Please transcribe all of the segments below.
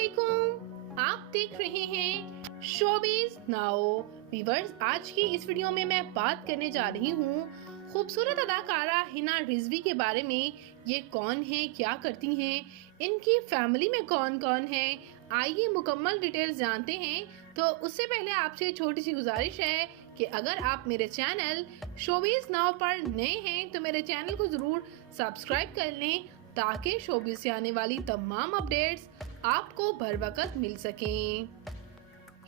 अस्सलामुअलैकुम, आप देख रहे हैं शोबिज़ नाउ। व्यूअर्स, आज की इस वीडियो में मैं बात करने जा रही हूँ खूबसूरत अदाकारा हिना रिजवी के बारे में। ये कौन है, क्या करती हैं, इनकी फैमिली में कौन कौन है, आइए मुकम्मल डिटेल्स जानते हैं। तो उससे पहले आपसे छोटी सी गुजारिश है कि अगर आप मेरे चैनल शोबिज़ नाउ पर नए हैं तो मेरे चैनल को ज़रूर सब्सक्राइब कर लें ताकि शोबिज़ से आने वाली तमाम अपडेट्स आपको बर वक्त मिल सकें।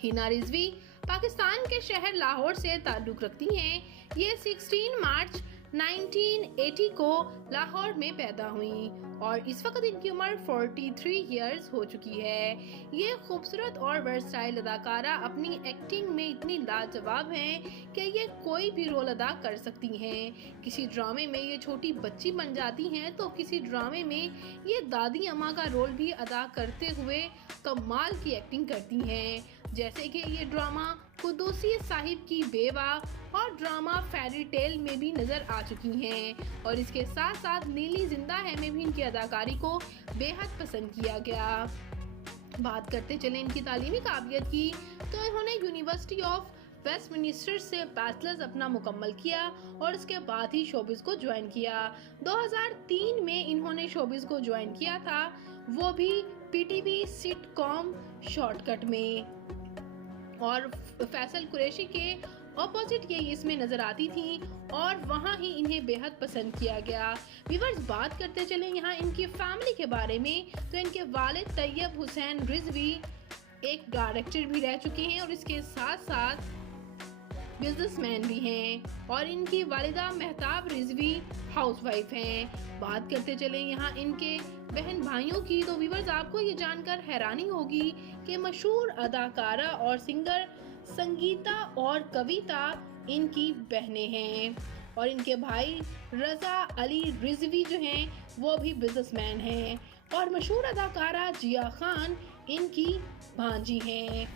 हिना रिजवी पाकिस्तान के शहर लाहौर से ताल्लुक़ रखती हैं। ये 16 मार्च 1980 को लाहौर में पैदा हुई और इस वक्त इनकी उम्र 43 इयर्स हो चुकी है। ये खूबसूरत और वर्सटाइल अदाकारा अपनी एक्टिंग में इतनी लाजवाब हैं कि ये कोई भी रोल अदा कर सकती हैं। किसी ड्रामे में ये छोटी बच्ची बन जाती हैं तो किसी ड्रामे में ये दादी अम्मा का रोल भी अदा करते हुए कमाल की एक्टिंग करती हैं। जैसे कि ये ड्रामा कुद्दूसी साहिब की बेवा और ड्रामा फेरी टेल में भी नज़र आ चुकी हैं और इसके साथ साथ नीली जिंदा है में भी इनकी अदाकारी को बेहद पसंद किया गया। बात करते चले इनकी तालीमी काबिलियत की, तो इन्होंने यूनिवर्सिटी ऑफ वेस्टमिनिस्टर से बैचलर्स अपना मुकम्मल किया और उसके बाद ही शोबिज़ को ज्वाइन किया। 2003 में इन्होंने शोबिज़ को ज्वाइन किया था, वो भी पीटीवी सिटकॉम शॉर्टकट में, और फैसल कुरैशी के ऑपोजिट ये इसमें नज़र आती थी और वहाँ ही इन्हें बेहद पसंद किया गया। व्यूअर्स, बात करते चले यहाँ इनकी फैमिली के बारे में, तो इनके वालिद तैयब हुसैन रिजवी एक डायरेक्टर भी रह चुके हैं और इसके साथ साथ बिजनेसमैन भी हैं और इनकी वालिदा महताब रिजवी हाउसवाइफ हैं। बात करते चले यहाँ इनके बहन भाइयों की, तो व्यूअर्स आपको ये जानकर हैरानी होगी कि मशहूर अदाकारा और सिंगर संगीता और कविता इनकी बहनें हैं और इनके भाई रज़ा अली रिजवी जो हैं वो भी बिजनेसमैन हैं और मशहूर अदाकारा जिया खान इनकी भांजी हैं।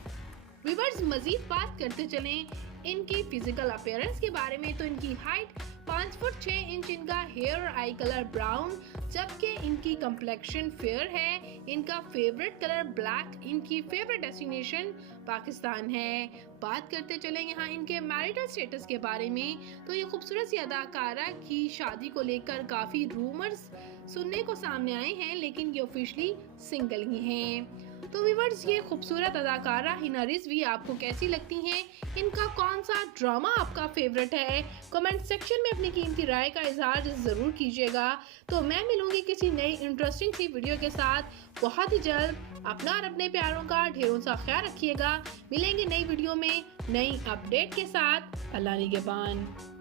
व्यूअर्स, मज़ीद बात करते चलें इनकी फिजिकल अपीयरेंस के बारे में, तो इनकी हाइट 5 फुट 6 इंच, इनका हेयर आई कलर ब्राउन, जबकि इनकी कम्प्लेक्शन फेयर है। इनका फेवरेट कलर ब्लैक, इनकी फेवरेट डेस्टिनेशन पाकिस्तान है। बात करते चलें यहाँ इनके मैरिटल स्टेटस के बारे में, तो ये खूबसूरत सी अदाकारा की शादी को लेकर काफ़ी रूमर्स सुनने को सामने आए हैं, लेकिन ये ऑफिशियली सिंगल ही हैं। तो व्यूअर्स, ये खूबसूरत अदाकारा हिना रिजवी आपको कैसी लगती हैं? इनका कौन सा ड्रामा आपका फेवरेट है? कमेंट सेक्शन में अपनी कीमती राय का इजहार ज़रूर कीजिएगा। तो मैं मिलूंगी किसी नई इंटरेस्टिंग सी वीडियो के साथ बहुत ही जल्द। अपना और अपने प्यारों का ढेरों सा ख्याल रखिएगा। मिलेंगे नई वीडियो में नई अपडेट के साथ। अल्लाह निगहबान।